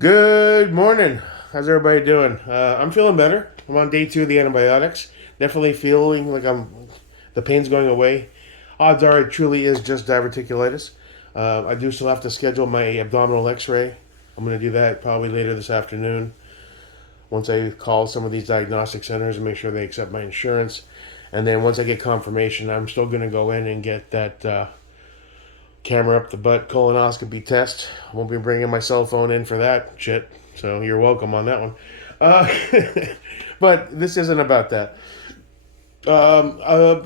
Good morning. How's everybody doing? I'm feeling better. I'm on day 2 of the antibiotics. Definitely feeling like the pain's going away. Odds are it truly is just diverticulitis. I do still have to schedule my abdominal X-ray. I'm going to do that probably later this afternoon. Once I call some of these diagnostic centers and make sure they accept my insurance, and then once I get confirmation, I'm still going to go in and get that camera up the butt colonoscopy test. I won't be bringing my cell phone in for that shit. So you're welcome on that one. Uh, but this isn't about that.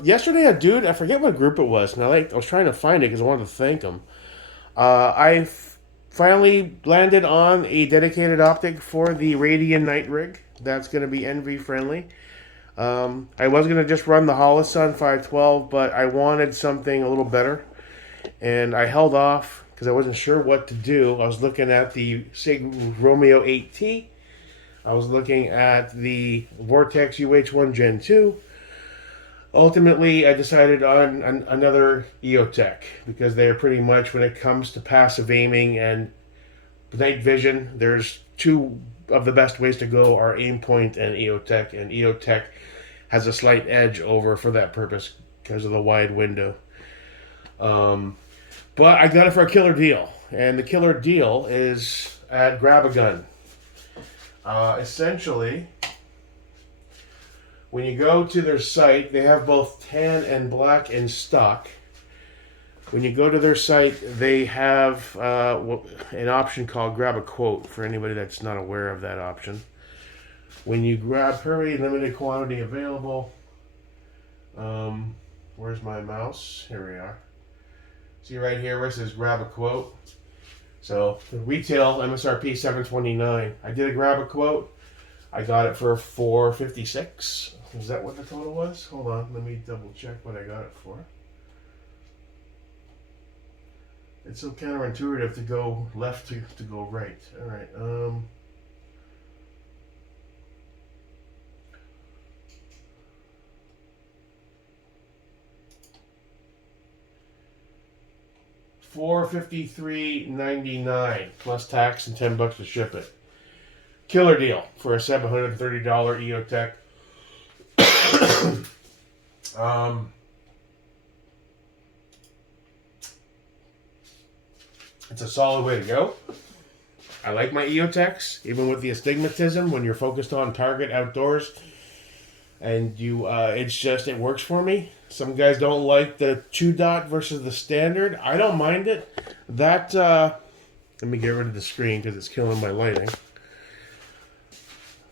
Yesterday, a dude, I forget what group it was, and I was trying to find it because I wanted to thank him. Finally landed on a dedicated optic for the Radian night rig. That's going to be NV friendly. I was going to just run the Holosun 512, but I wanted something a little better, and I held off because I wasn't sure what to do. I was looking at the SIG Romeo 8T. I was looking at the Vortex UH1 Gen 2. Ultimately, I decided on another Eotech because they're pretty much, when it comes to passive aiming and night vision, there's two of the best ways to go are Aimpoint and Eotech has a slight edge over for that purpose because of the wide window. But I got it for a killer deal, and the killer deal is at Grab-A-Gun. Essentially, when you go to their site, they have both tan and black in stock. When you go to their site, they have an option called Grab a Quote for anybody that's not aware of that option. When you grab hurry, limited quantity available. Where's my mouse? Here we are. See right here where it says Grab a Quote. So the retail MSRP $729. I did a Grab a Quote. I got it for $456. Is that what the total was? Hold on, let me double check what I got it for. It's so counterintuitive to go left to go right. All right. $453.99 plus tax and $10 to ship it. Killer deal for a $730 Eotech. It's a solid way to go. I like my Eotechs, even with the astigmatism. When you're focused on target outdoors, and it works for me. Some guys don't like the 2-dot versus the standard. I don't mind it. Let me get rid of the screen because it's killing my lighting.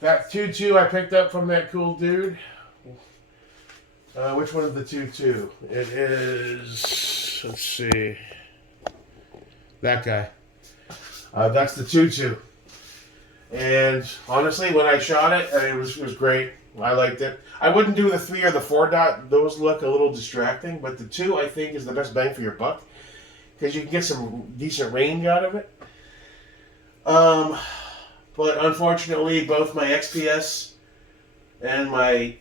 That 2.2 I picked up from that cool dude. Which one is the 2.2? It is, let's see, that guy. That's the 2.2. And honestly, when I shot it, it was great. I liked it. I wouldn't do the 3 or the 4-dot. Those look a little distracting, but the 2 I think is the best bang for your buck because you can get some decent range out of it. But unfortunately, both my XPS and my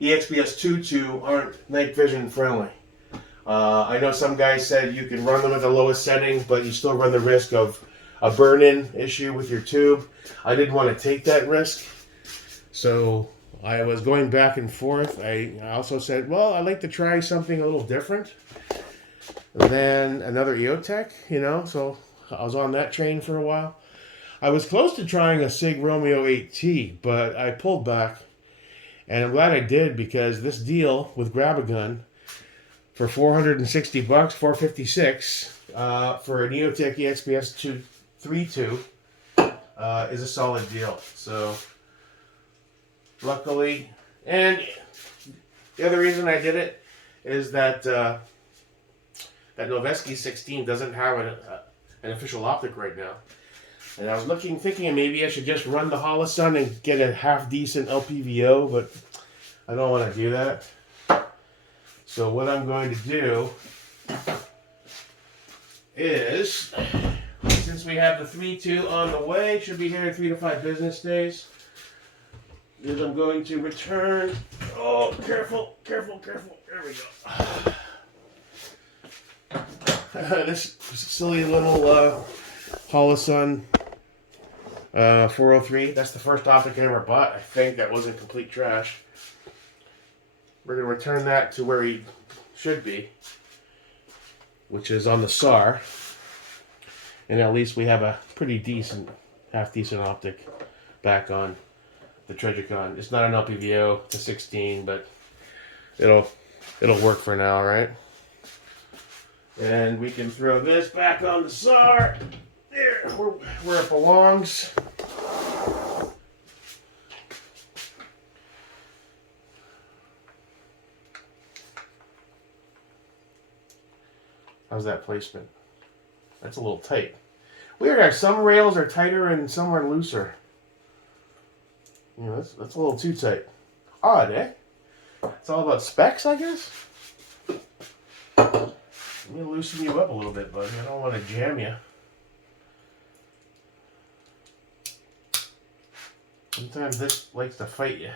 EXPS3-2 aren't night vision friendly. I know some guys said you can run them at the lowest setting, but you still run the risk of a burn-in issue with your tube. I didn't want to take that risk, so I was going back and forth. I also said, well, I'd like to try something a little different than another Eotech, so I was on that train for a while. I was close to trying a SIG Romeo 8T, but I pulled back, and I'm glad I did because this deal with Grab-A-Gun for $460, $456 for an Eotech EXPS3-2 is a solid deal. So luckily, and the other reason I did it is that that Noveski 16 doesn't have an official optic right now. And I was thinking maybe I should just run the Holosun and get a half decent LPVO, but I don't want to do that. So what I'm going to do is, since we have the 3.2 on the way, should be here in 3 to 5 business days, is I'm going to return. Oh, careful. There we go. This silly little Holosun 403. That's the first optic I ever bought. I think that wasn't complete trash. We're going to return that to where he should be, which is on the SAR. And at least we have a pretty decent, half-decent optic back on the Trijicon. It's not an LPVO, it's a 16, but it'll work for now, right? And we can throw this back on the SAR. There, where it belongs. How's that placement? That's a little tight. Weird, some rails are tighter and some are looser. You know, that's a little too tight. Odd, eh? It's all about specs, I guess? Let me loosen you up a little bit, buddy. I don't want to jam you. Sometimes this likes to fight you.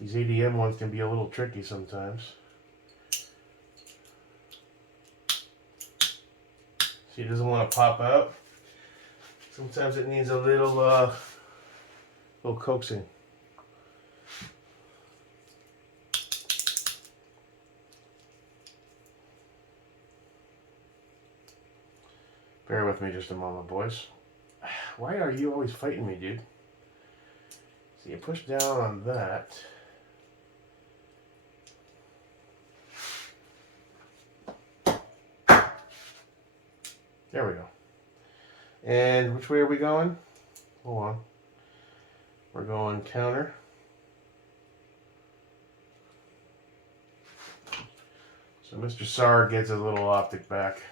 These ADM ones can be a little tricky sometimes. See, it doesn't want to pop out. Sometimes it needs a little coaxing. Bear with me just a moment, boys. Why are you always fighting me, dude? So you push down on that. There we go. And which way are we going? Hold on. We're going counter. So Mr. SAR gets a little optic back.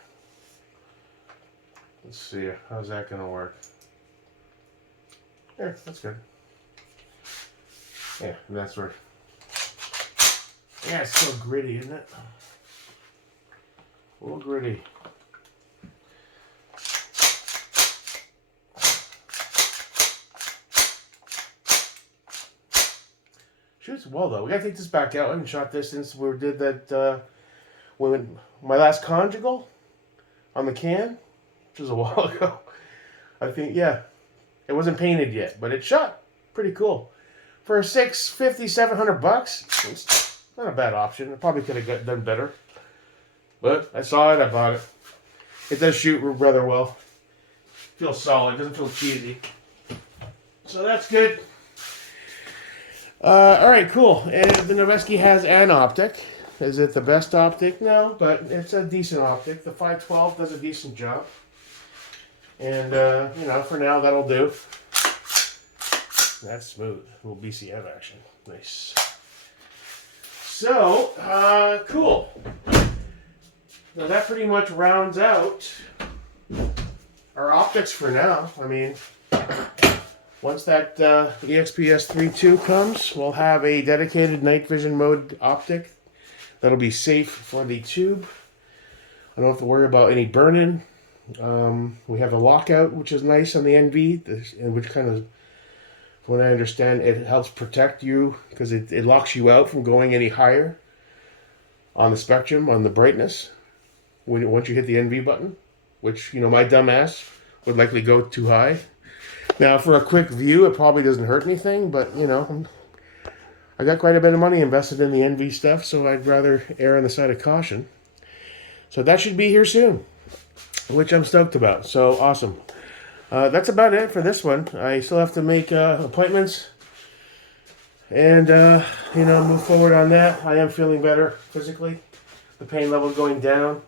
Let's see, how's that going to work? There, that's good. Yeah, and that's where... Yeah, it's so gritty, isn't it? A little gritty. Shoots well though. We gotta take this back out. I haven't shot this since we did that when my last conjugal on the can, which was a while ago. I think, yeah, it wasn't painted yet, but it shot pretty cool for $650, $700. It's not a bad option. It probably could have done better, but I saw it. I bought it. It does shoot rather well. Feels solid. Doesn't feel cheesy. So that's good. All right, cool. And the Noveski has an optic. Is it the best optic? No, but it's a decent optic. The 512 does a decent job. And, you know, for now, that'll do. That's smooth. A little BCF action. Nice. So, cool. Now, that pretty much rounds out our optics for now. I mean... Once that EXPS3-2 comes, we'll have a dedicated night vision mode optic that'll be safe for the tube. I don't have to worry about any burn-in. We have a lockout, which is nice on the NV, which kind of, from what I understand, it helps protect you because it locks you out from going any higher on the spectrum, on the brightness, once you hit the NV button, which, you know, my dumb ass would likely go too high. Now, for a quick view, it probably doesn't hurt anything, but, you know, I got quite a bit of money invested in the NV stuff, so I'd rather err on the side of caution. So that should be here soon, which I'm stoked about. So, awesome. That's about it for this one. I still have to make appointments and, you know, move forward on that. I am feeling better physically. The pain level is going down.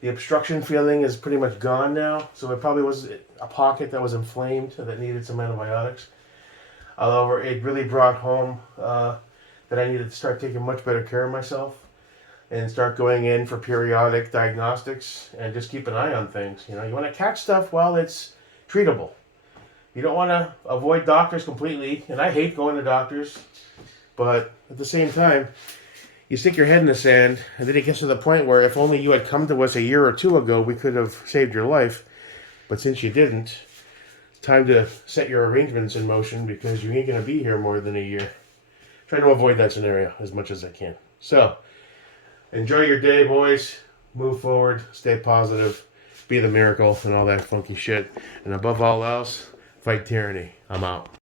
The obstruction feeling is pretty much gone now, so it probably was a pocket that was inflamed that needed some antibiotics. Although it really brought home that I needed to start taking much better care of myself and start going in for periodic diagnostics and just keep an eye on things. You know, you want to catch stuff while it's treatable. You don't want to avoid doctors completely, and I hate going to doctors, but at the same time, you stick your head in the sand, and then it gets to the point where if only you had come to us a year or two ago, we could have saved your life. But since you didn't, it's time to set your arrangements in motion because you ain't going to be here more than a year. Trying to avoid that scenario as much as I can. So, enjoy your day, boys. move forward, stay positive, be the miracle, and all that funky shit. And above all else, fight tyranny. I'm out.